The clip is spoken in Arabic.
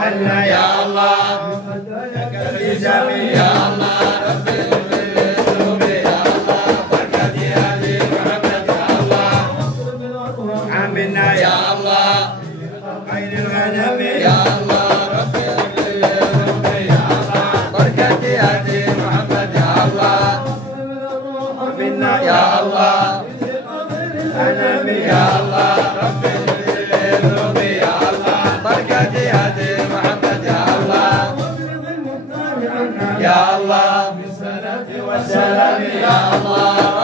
عنا يا الله في جميع يا الله ربي قلوبي يا الله بركة هدي محمد يا الله عمنا يا الله عين الغنم يا الله ربي قلوبي يا الله بركة هدي محمد يا الله منا يا الله الغنم يا الله ربي قلوبي يا الله بركة هدي محمد يا الله يا الله بالصلاة والسلام يا الله